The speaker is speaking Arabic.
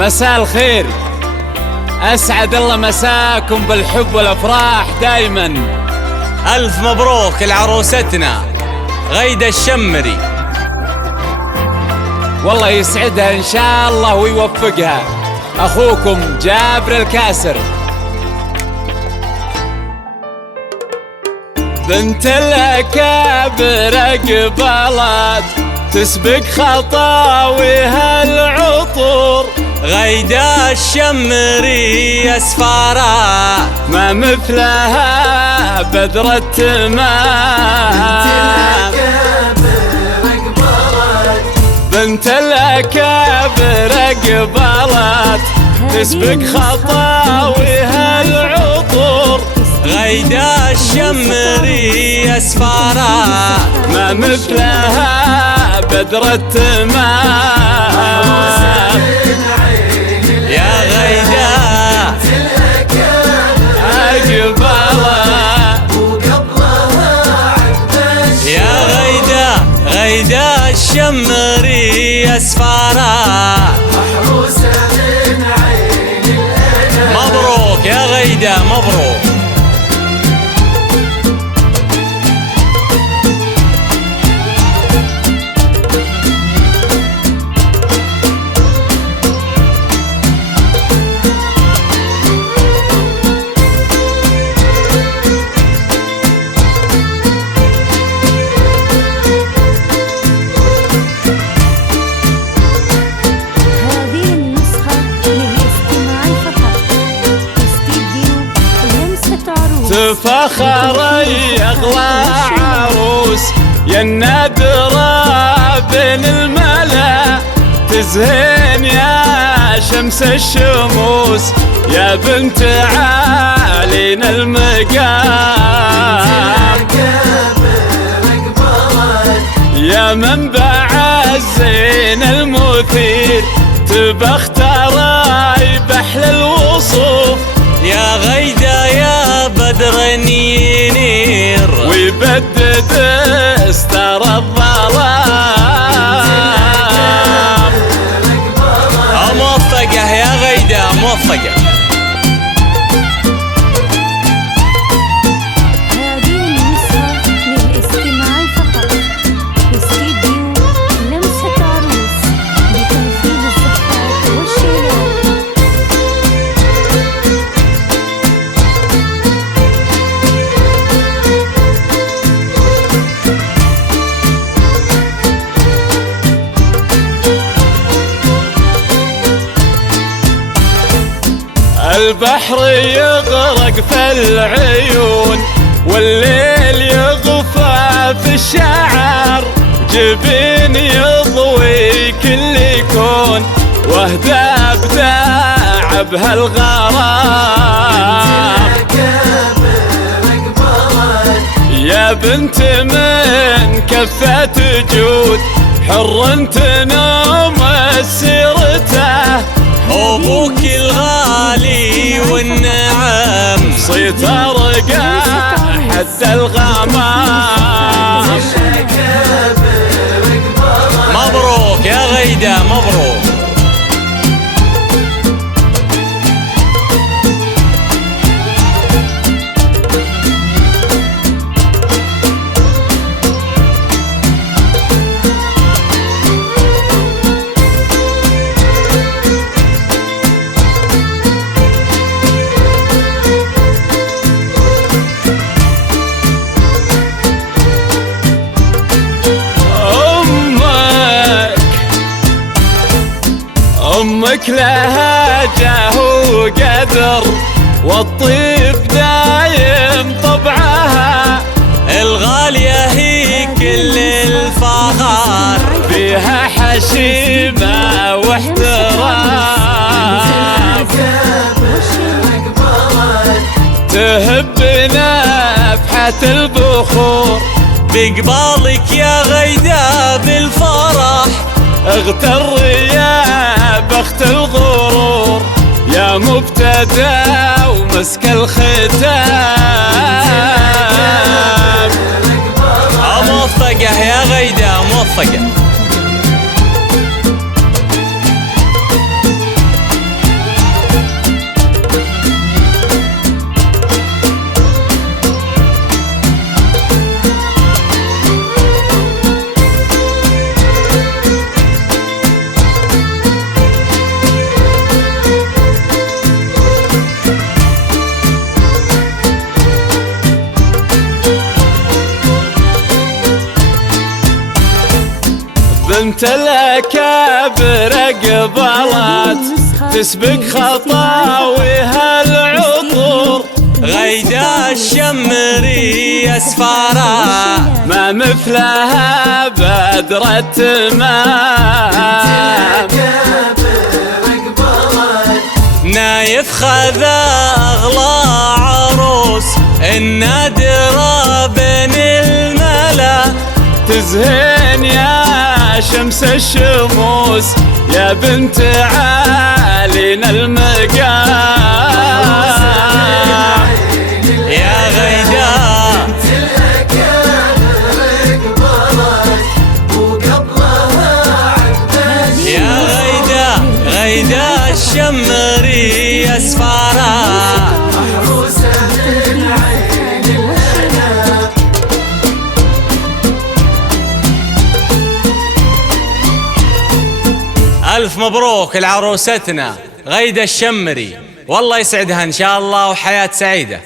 مساء الخير، أسعد الله مساكم بالحب والأفراح دايما. ألف مبروك لعروستنا غيدة الشمري، والله يسعدها إن شاء الله ويوفقها. أخوكم جابر الكاسر. بنت الأكابر قبلت تسبق خطاويها العطور، غيدة الشمري أسفارها ما مثلها بدر التمام. بنت الأكابر قبلت تسبق خطاويها العطور، غيدة الشمري أسفارها ما مثلها بدر التمام. يا غيدة يا غيدة الشمري أسفارها محروسة من عين الأنا. مبروك يا غيدة مبروك. تفخر يغلى عروس يا النادرة بين الملا، تزهين يا شمس الشموس يا بنت عالينا المقام، يا منبع الزين المثير تبختري بحل الوصوف، يا غيدة يا بدر ينير ويبدد استر الظلام. موفقة يا غيدة موفقة. البحر يغرق في العيون والليل يغفى في الشعر، جبين يضوي كل كون وهدى ابداع بهالغرام. يا بنت من كفة جود حر تنوم سيرته، أبوك الغالي والنعم صيت أرقى حتى الغمام. مبروك يا غيدة مبروك. أمك لها جاه وقدر والطيب دايم طبعها، الغالية هي كل الفخر فيها حشيمة واحترام، تهب نفحة البخور بقبالك يا غيدة بالفرح، اغتر يا بخت الغرور يا مبتدى ومسك الختام. موفقة يا غيدة موفقة. بنت الأكابر قبلت تسبق خطاويها العطور. غيدا الشمري أسفارا ما مثلها بدر التمام. نايف خذا أغلى عروس النادرة بين الملا. تزهين يا شمس الشموس يا بنت عالينا المقام. يا غيدا يا غيدا غيدا الشمري أسفارا محروسة من عين الأنا. ألف مبروك لعروستنا غيدا الشمري، والله يسعدها إن شاء الله وحياة سعيدة.